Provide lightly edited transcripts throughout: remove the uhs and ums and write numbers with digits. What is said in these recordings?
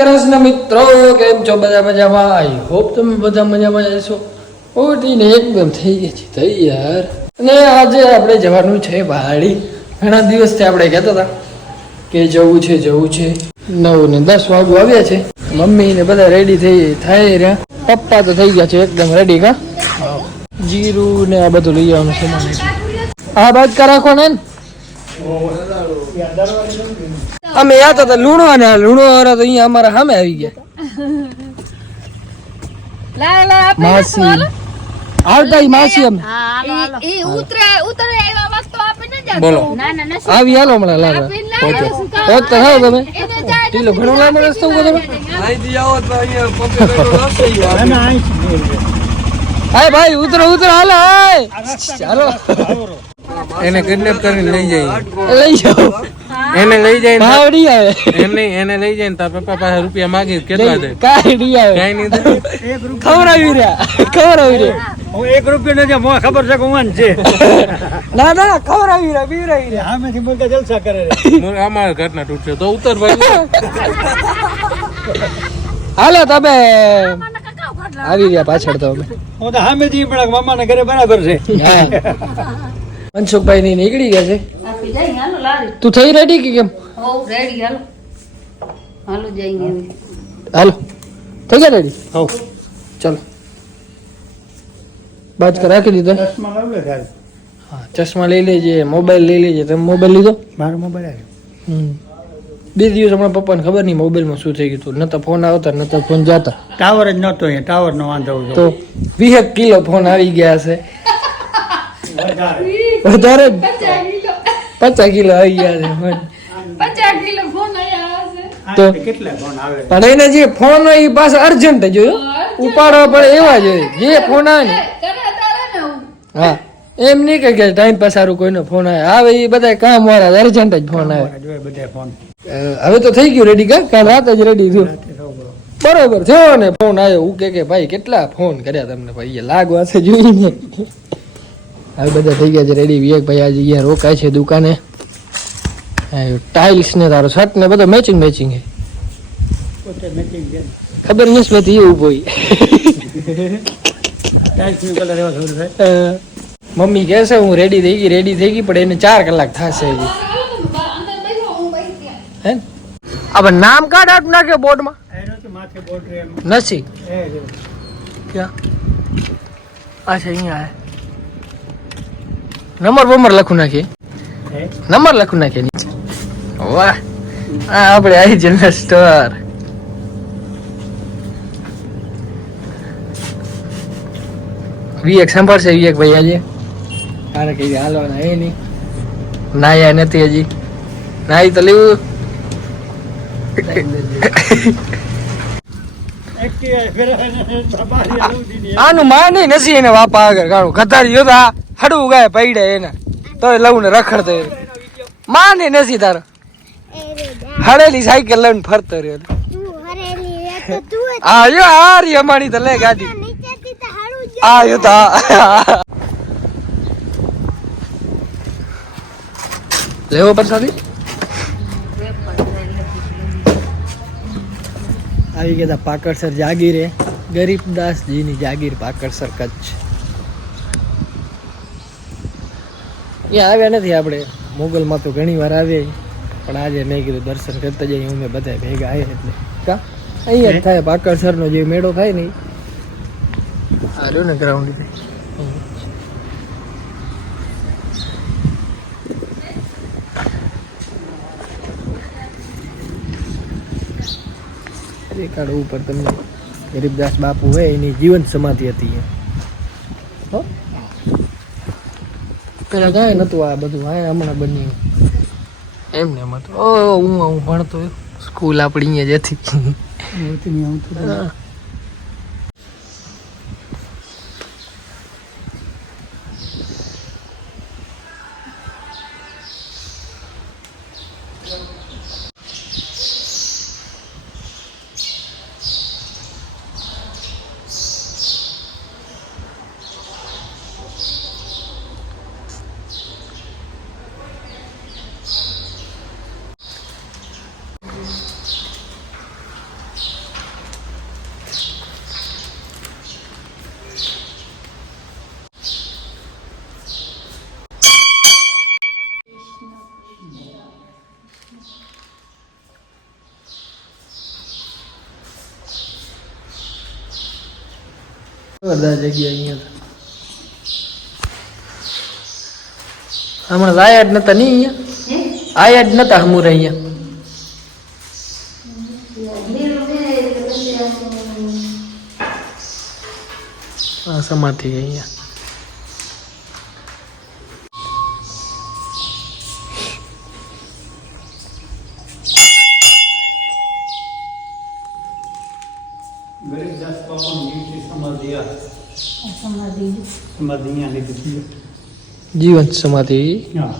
કૃષ્ણ મિત્રો, કેમ છો? બધા મજામાં? આઈ હોપ તમે બધા મજામાં જશો. ઉઠીને એકદમ થઈ ગઈ છે તૈયાર, અને આજે આપણે જવાનું છે વાડી. ઘણા દિવસથી આપણે કહેતા હતા કે જવું છે 9:10 વાગવા આવ્યા છે. મમ્મી ને બધા રેડી થઈ રહ્યા. પપ્પા તો થઈ ગયા છે એકદમ રેડી. કા જીરું ને આ બધું લઈ આવવાનું સામાન. આ બાદ કા રાખો ને. અમે યાદ હતા લુણવા ને લુણવા વાળા તો અહીંયા અમારા સામે આવી ગયા. માસી આવતા માસી અમે બોલો આવી હાલો હમણાં લાગે તો હા તમે ઢીલો ઘણો લાંબો રસ્તો ઉભો તમે હાય ભાઈ ઉતરો હાલો ચાલો એને કિડનેપ કરીને લઈ જાય એને લઈ જાય ભાવડી આવે એને લઈ જાય તાર પપ્પા પાસે રૂપિયા માંગી કેટલા દે કાઈ નહીં આવે કાઈ નહીં દે ખવડાવી રહ્યા હું 1 રૂપિયો નથી મને ખબર છે કોણ છે ના ખવડાવી રહ્યા બીવરાવી રહ્યા આમેથી મુર્ગા જલસા કરે મોર અમાર ઘટના તૂટશે તો ઉતર ભાઈ હાલો તમે આવી રહ્યા પાછળ તો અમે હું તો સામેથી પણ મામાના ઘરે બરાબર છે મનસુખભાઈ ની નીકળી ગયા છે. તું થઈ રેડી કે કેમ? હાલો થઈ ગયા રેડી? ચલો બાજ કર રાખી દીધો. હા ચશ્મા લઈ લેજે, મોબાઈલ લઈ લેજે. તમે મોબાઈલ લીધો? મારો મોબાઈલ આવ્યો. 2 દિવસ હમણાં પપ્પાને ખબર નહીં મોબાઈલમાં શું થઈ ગયું હતું. નતા ફોન આવતા નતા ફોન જતા. ટાવર જ નતો, અહીંયા ટાવર નો વાંધો તો 20 કિલો ફોન આવી ગયા છે. વધારે 50 કિલો આવી ગયા છે. 50 કિલો ફોન આવ્યા તો કેટલા ફોન આવે પણ એને જે ફોન હોય એ પાછા અર્જન્ટ જોયો ઉપાડવા પડે એવા જોઈએ. જે ફોન આવે ને હા એમ નહીં કે ટાઈમ પાસ સારું કોઈનો ફોન આવે એ બધા કામ વાળા અર્જન્ટ જ ફોન આવે. બધા ફોન હવે તો થઈ ગયું રેડી. કાલ રાત જ રેડી થયું બરોબર થયો ને ફોન આવ્યો. હું કે ભાઈ કેટલા ફોન કર્યા તમને ભાઈ લાગવા છે જોઈને. હવે બધા થઈ ગયા છે રેડી. વિવેક ભાઈ આજે અહીંયા રોકાય છે દુકાને. ટાઇલ્સ ને તારો શર્ટ ને બધો મેચિંગ છે. ખબર નથી પડતી એવું ભાઈ. મમ્મી કહે છે હું રેડી થઈ ગઈ પણ એને 4 કલાક થશે હજી. હે હવે નામ કાર્ડ આપ નાખ્યો બોર્ડમાં નથી ક્યાં? અચ્છા અહીંયા નંબર લખું નાખીએ. નંબર લખું નાખીએ નીચે. વાહ આ આપણે આવી જનરલ સ્ટોર. વિવેક સાંભળશે. વિવેક ભાઈ આજે તારે કઈ હાલવાના એ નહીં. નાયા નથી હજી. નાઈ તો લેવું. આનું માં નહીં નથી એને વાપા આગળ કાઢું ખતારી જોતા હડવું ગાય પૈડ્યા એને તો લઉં ને રખડતો માં નહીં નથી તારો હડેલી સાયકલ લઈને ફરતો રહ્યો. હા યો આ રી અમારી તો લે ગાડી આ યો તો લેવો પરસાદી આવી ગયા પાકડસર જાગીરે. ગરીબદાસજી ની જાગીર પાકડસર કચ્છ. અહીંયા આવ્યા નથી આપણે. મોગલમાં તો ઘણી વાર આવ્યા પણ આજે નહીં કીધું દર્શન કરતા જઈએ. અમે બધા ભેગા આવ્યા એટલે કા અહીંયા જ થાય પાકડસર નો જે મેળો થાય ને આ રહ્યો ને ગ્રાઉન્ડ. દેખાડો ઉપર તમને ગરીબદાસ બાપુ હોય એની જીવન સમાધિ હતી. પેલા કાંઈ નતું આ બધું. હા હમણાં બન્યું એમને એમ હતું. હું ભણતો સ્કૂલ આપણી અહીંયા જ હતી. બધા જગ્યા અહીંયા હમણાં આયા જ નતા નહીં અહીંયા આયા જ નતા હમુર અહીંયા હા સમાધિ અહીંયા ગરીબદાસ બાપાની જીવતી સમાધિ આ સમાધિ અહીંયા લીધી જીવંત સમાધિ હા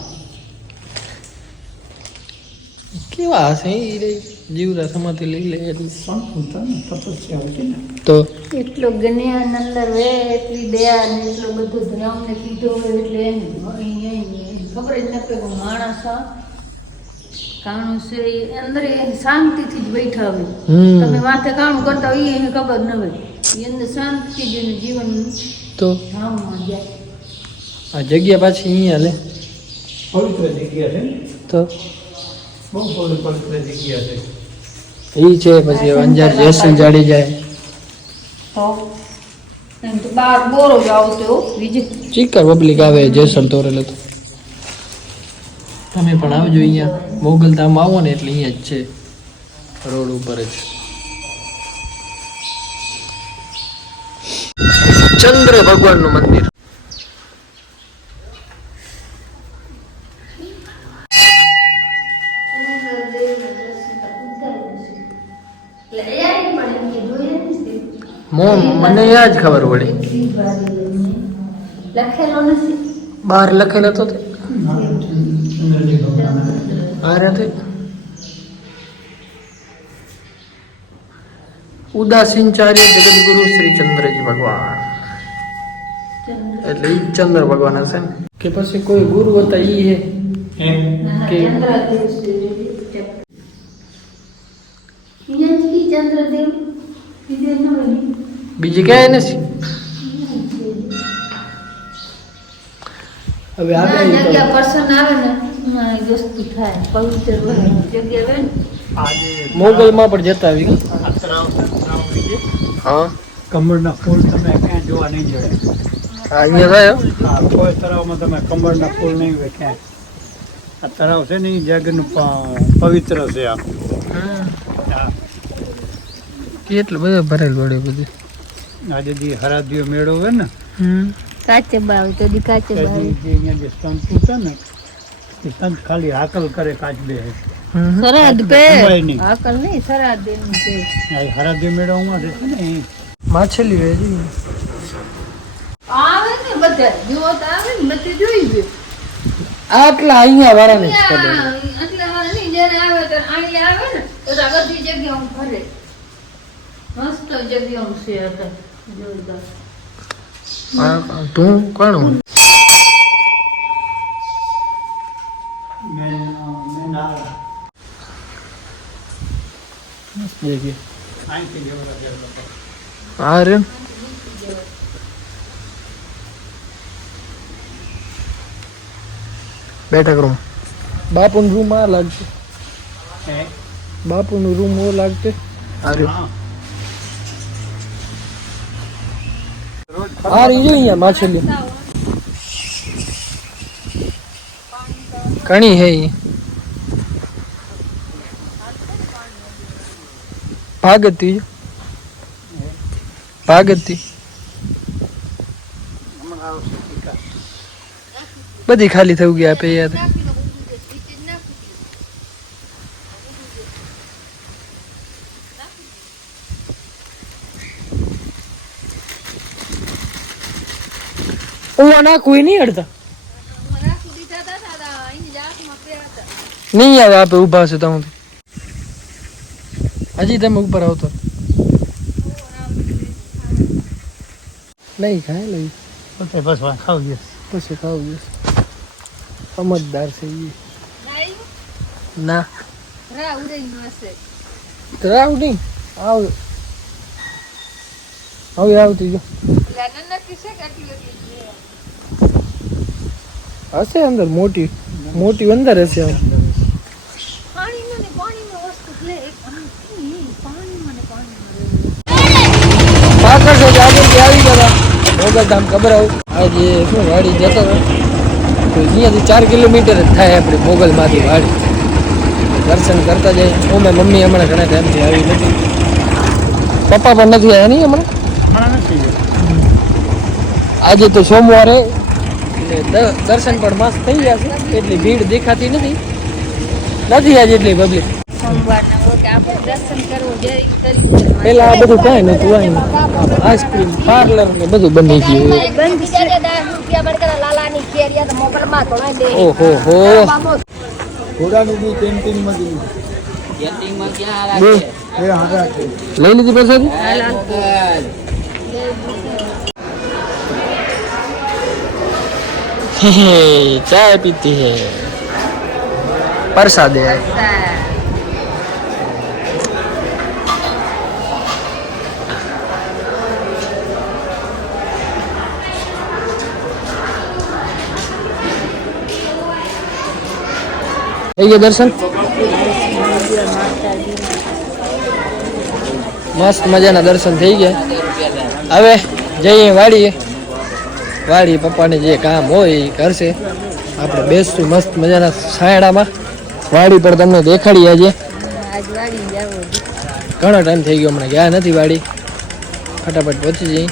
કેવા હશે એ રે જીવરા સમાધિ લઈ લે એટલે સંપૂર્ણ તપસ્યા હોય છે ને તો એટલો જ્ઞાન અંદર વે એટલી દયા ને એટલો બધો ધર્મને કીધો હોય એટલે ખબર જ ન કે માણસ કાણું છે એ અંદર એ શાંતિથી જ બેઠા હોય તમે માથે કાણું કરતા હોય એને ખબર ન હોય એ અંદર શાંતિ જ એનું જીવન તો ધામમાં જાય આ જગ્યા પાછી અહીંયા લે પવિત્ર જગ્યા છે ને તો બહુ પવિત્ર જગ્યા છે એ છે પછી અંજાર જેસલ જાડી જાય તો એમ તો બાર બોરો જ આવતો બીજું ચીકર પબ્લિક આવે જેસલ તોરેલો તો તમે પણ આવજો અહીંયા મોગલધામ આવો ને એટલે અહીંયા જ છે રોડ ઉપર જ ચંદ્ર ભગવાનનું મંદિર મને યાદ ખબર પડી લખેલો નથી બહાર લખેલો તો ઉદાસીનચાર્ય જગદગુરુ શ્રી ચંદ્રજી ભગવાન એટલે ઈ ચંદ્ર ભગવાન હશે ને કે પછી કોઈ ગુરુ હતા ઈ હે કે બીજી ક્યાંય નથી હવે જગ્યા પસંદ આવે ને એમાં વસ્તુ થાય પવિત્ર જગ્યા હોય ને મોગલ માં પણ જતા આવી હા કમળના ફૂલ તમે ક્યાં જોવા નહીં જડે અહીંયા થાય હા કોઈ તળાવમાં તમે કમળના ફૂલ નહીં હોય ક્યાંય આ તળાવ છે ને એ જગનું પવિત્ર છે આ હા કેટલું બધું ભરેલ પડે બધું આજે જે હરાદીઓ મેળો હોય ને કાચે બાવ તો દી કાચે બાવ જે અહીંયા જે સંત છે ને એ સંત ખાલી હાકલ કરે કાચ બે સરાદ પે કમાય નહીં. આકલ નહીં સરાદ એનું પે આ હરાદીઓ મેળોમાં છે ને એ માછલી વેજી આવે ને બધા જો તો આવે ને બધી જોઈ ગયું આટલા અહીંયા વાળા ને એટલે હાલ નહીં જ્યારે આવે તો આણી આવે ને તો આ બધી જગ્યા હું ફરે મસ્ત જગ્યા હું છે હતા જોરદાર તું કોણ મેન આ અહીંથી જેવો લાગે હા રે બેઠક રૂમ બાપુનું રૂમ આ લાગશે હે બાપુનું રૂમ ઓ લાગશે અરે હા આ રહી જો અહીંયા માછલી ઘણી હે ઈ. ભાગતી ભાગતી હમણાં આવશે ટીકા. બધી ખાલી થઈ ગઈ આપે યાર ઓલા નાખું નહીં અડતા નહીં આવે આપે ઉભા છે તમે હજી તમે ઉપર આવતો નહીં ખાય લઈ પોતે બસ ખાવ દે પછી ખાવું જશે સમજદાર છે એ ના રાવ નહીં આવ હવે આવતી જો હશે અંદર મોટી મોટી અંદર હશે આકર્ષક આગળથી આવી ગયા મોગલધામ કબરાવ આજે શું વાડી જતો હતો તો અહીંયાથી 4 કિલોમીટર જ થાય આપણે મોગલમાંથી વાડી દર્શન કરતા જઈએ અમે મમ્મી હમણાં ઘણા ટાઈમથી આવી નથી પપ્પા પણ નથી આવ્યા નહીં હમણાં આજે તો સોમવારે એટલે દર્શન પણ મસ્ત થઈ ગયા છે એટલી ભીડ દેખાતી નથી આજે એટલી પબ્લિક સોમવારના હોય કે આપણે દર્શન કરવું જઈ પેલા આ બધું કાંઈ નતું અહીં આઈસ્ક્રીમ પાર્લર ને બધું બની ગયું બંધ થઈ જાય 10 રૂપિયા બળકરા લાલાની કેરિયા તો મોગલમાં ઘણા દે ઓહો હો ઘોડાનું બી કેન્ટીનમાં લઈ લીધી પ્રસાદી चाय पीती है प्रसाद है दर्शन मस्त मजाना दर्शन थी गया हवे जइए वाड़ी पप्पा ने जे काम हो करशे આપણે બેસશું મસ્ત મજાના છાયડામાં વાડી પર તમને દેખાડી આજે ઘણો ટાઈમ થઈ ગયો હમણાં ગયા નથી વાડી ફટાફટ પહોંચી જઈ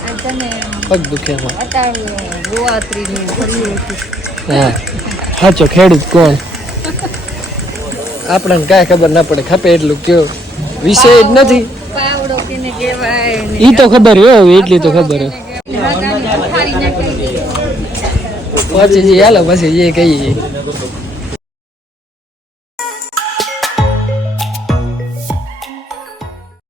પગ દુખે હા સાચો ખેડૂત કોણ આપણને કાંઈ ખબર ના પડે ખપે એટલું કયો વિષય જ નથી ઈ તો ખબર હોય એટલી તો ખબર હોય પછી જે હાલો પછી જે કહીએ